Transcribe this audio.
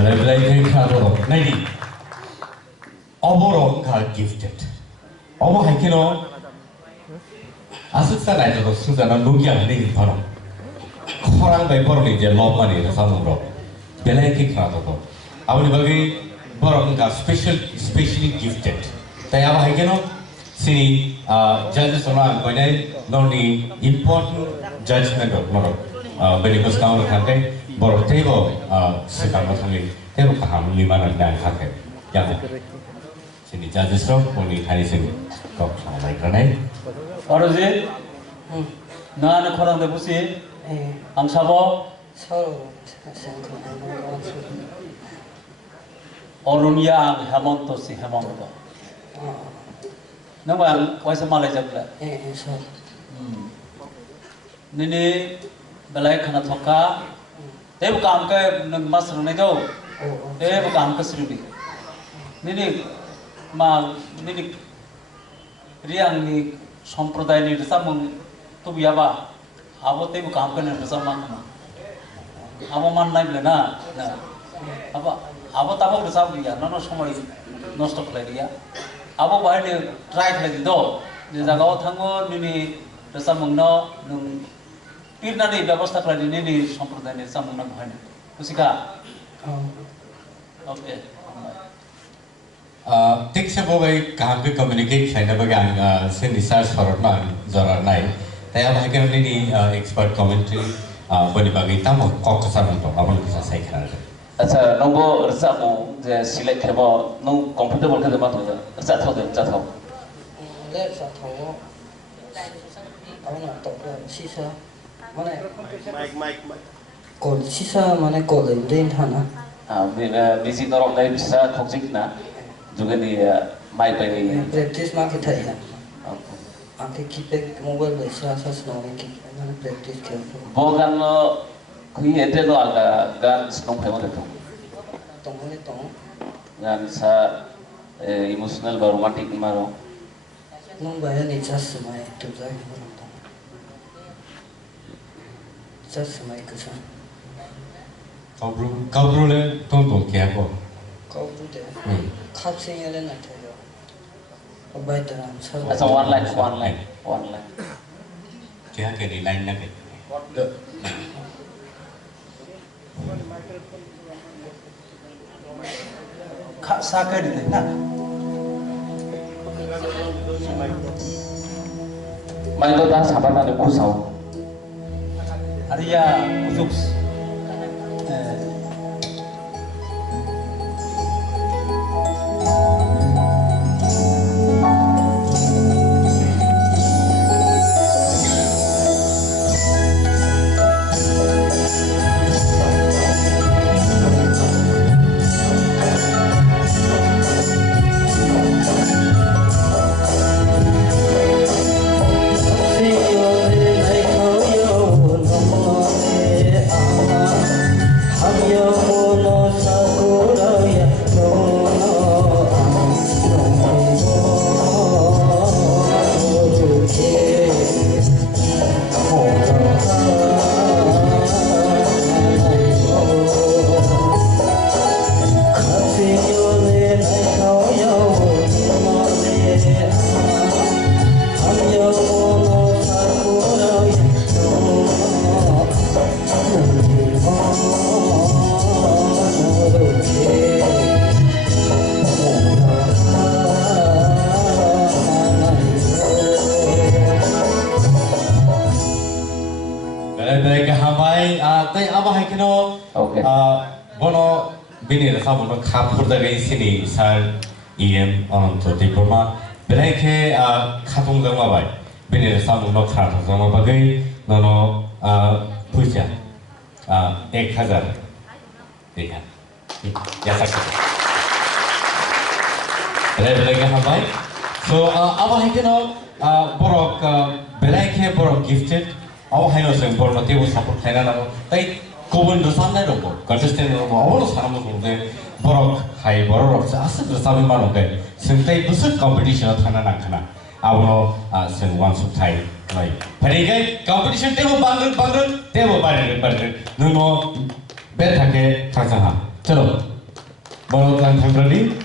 Belai kado nadi. Oborong kal gifted. Obo hakino asuksa nai to suzana nugia ni paro. Khorang bai paro ni je lob mani na samuro. Belai ke kado to. Abuni bagi borong ka specially gifted. Tai aba hakino sini judges ona koinai noni important judgment of moro. Beni kuskaun khankai borok tebo sekang mathangi tebo kaham lima dan hakai. Yang sini judges ro poni hari sini kok samai kanai. Aroji, na na khorang de busi, ang sabo. Orumia ang Hemonto si Hemonto. Nang ang waisa malay jabla. Nini balai khana thoka. Tebo काम के नगमास रहने दो, तebo काम के सिर्फ निनी माँ निनी रियांग नि संप्रदाय नि रसा मुंग तो बियाबा आवो तebo काम करने रसा मान ना आवो मान नहीं बले ना आवो ताबो रसा बिया ना समय नष्ट कर लिया आवो बाहर ने ट्राई कर दी दो जगह थंगो निनी रसा मुंग ना Pirna ni व्यवस्था कर दी नहीं संप्रदाय ने सामना भाई उसी का ओके ठीक से वो भाई काम के communicate शायद बगे से निसार स्वरना जरा नहीं तय अब है कि हमने नी expert commentary बनी बागी तम कॉक सामने तो अपन किसा सही खा रहे अच्छा नंबो रसा मो जे select है वो नो comfortable कर दे बात हो जा रसा था ले रसा था वो अब ना तो शीशा Mike. Kol sisa mana kol ini hana. Bisi norok dari bisa toxic na, juga di mic ini. Practice mak kita ya. Angke kipek mobile bisa snoreng kip, mana practice kaya. Bukan lo, kui itu lo agak gan senang pemain itu. Tong. Gan sa emotional baru romantic baru. Nung bayar ni jas semai itu saya. Just my cousin. Kau le tong kia ko. Kau deh. Kap sini ada nanti yo. Abai terang. Asa one line. Kia ke di line na ke. Kak saka di na. Main tu dah sabar nak kusau. Arya Kuzuks. Bono bini rasa bono kapur dagai sini sar EM to diploma belai ke katung zama bai bini rasa bono katung zama bagai nono puja 1000 देखा जैसा कि belai ke hambai so अब है कि no borok belai ke borok gifted 아우 하이노스 벌로 대고 사포 타이나나고 에이 고분도 산내로고 걸스텐으로고 아무로 사람도 그런데 버럭 하이 버럭 아스들 사비 말인데 승태 무슨 컴피티션 하나 나타나 아우노 승완수 타이 라이 파리게 컴피티션 대고 방글 대고 바르 너무 베타게 가상하 저로 버럭 간 탐블리